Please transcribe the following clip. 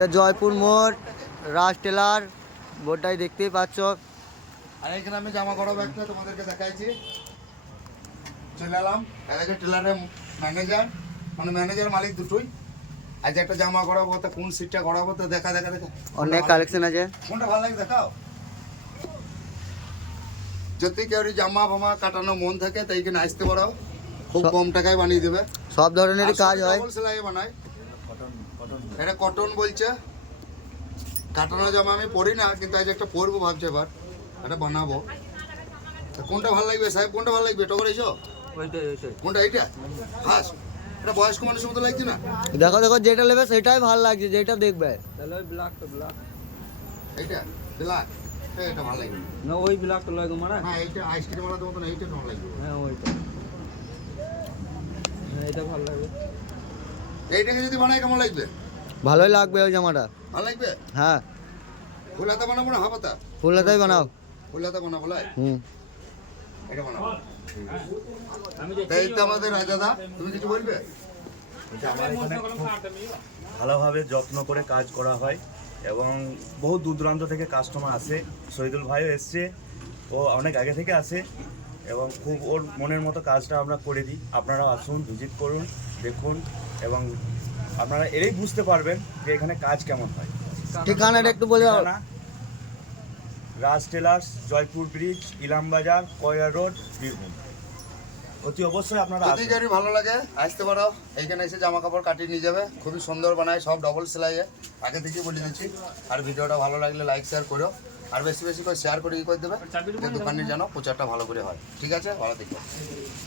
জয়পুর মোড় রাজ টেলার বোর্ডটাই দেখতেই পাচ্ছ। আর এখানে আমি জামা কাপড় একটা তোমাদেরকে দেখাইছি। চলে এলাম এদিকে টেলারের ম্যানেজার, মানে ম্যানেজার মালিক দুটোই। আজ একটা জামা করাবো, তো কোন সিটটা করাবো তো দেখা অনেক কালেকশন আছে। কোনটা ভালো লাগে দেখাও। যদি কেউ জামা ফামা কাটানো মন থাকে তাই এখানে আসতে পারো, খুব কম টাকায় বানিয়ে দেবে। সব ধরনেরই কাজ হয়। ডবল সেলাই বানায়, এটা কটন বলছে। কাটানো জামা আমি পরি না, কিন্তু আজ একটা পরবো ভাবছি, এবার এটা বানাবো। কোনটা ভালো লাগবে সাহেব, কোনটা ভালো লাগবে? টগর এসো, কোনটা? এইটা ফার্স্ট। এটা বয়স্ক মানুষের মতো লাগছে না? দেখো দেখো যেটা নেবে সেটাই ভালো লাগছে, যেটা দেখবে। তাহলে ওই ব্ল্যাক তো ব্ল্যাক এইটা ব্ল্যাক, এটা ভালো লাগবে না, ওই ব্ল্যাক তো লাগবে মারা। না। এইটা আইসক্রিম ওয়ালা মতো না, এইটা ভালো লাগবে। হ্যাঁ ওইটা, হ্যাঁ এটা ভালো লাগবে। এইটাকে যদি বানাই কেমন লাগবে? ভালোই লাগবে ওই জামাটা। ভালো লাগবে। হ্যাঁ, ফুল হাতা বানাবো না হাফ হাতা? ফুল হাতাই বানাও। ফুল হাতা বানাবো। এটা বানাবো। আমি তাই তো আমাদের রাজাদা, তুমি কিছু বলবে? আমার এখানে খুব ভালোভাবে যত্ন করে কাজ করা হয় এবং বহু দূর দূরান্ত থেকে কাস্টমার আসে। শহীদুল ভাইও এসছে, ও অনেক আগে থেকে আসে এবং খুব ওর মনের মতো কাজটা আমরা করে দিই। আপনারা আসুন, ভিজিট করুন, দেখুন এবং আপনারা এটাই বুঝতে পারবেন যে এখানে কাজ কেমন হয়। ঠিকানাটা একটু বলে দাও। ঠিকানা রাজ টেলার্স, জয়পুর ব্রিজ, ইলামবাজার, কয়রা রোড, বীরভূম। অতি অবশ্যই আপনারা যদি আসুন। কারো ভালো লাগে আসতে পারো, এইখানে এসে জামা কাপড় কাটিয়ে নিয়ে যাবে। খুবই সুন্দর বানায়, সব ডবল সেলাইয়ে, আগে থেকেই বলে দিচ্ছি। আর ভিডিওটা ভালো লাগলে লাইক শেয়ার করো, আর বেশি বেশি করে শেয়ার করে দেবে, যে দোকানের যেন প্রচারটা ভালো করে হয়। ঠিক আছে, ভালো থাকবে।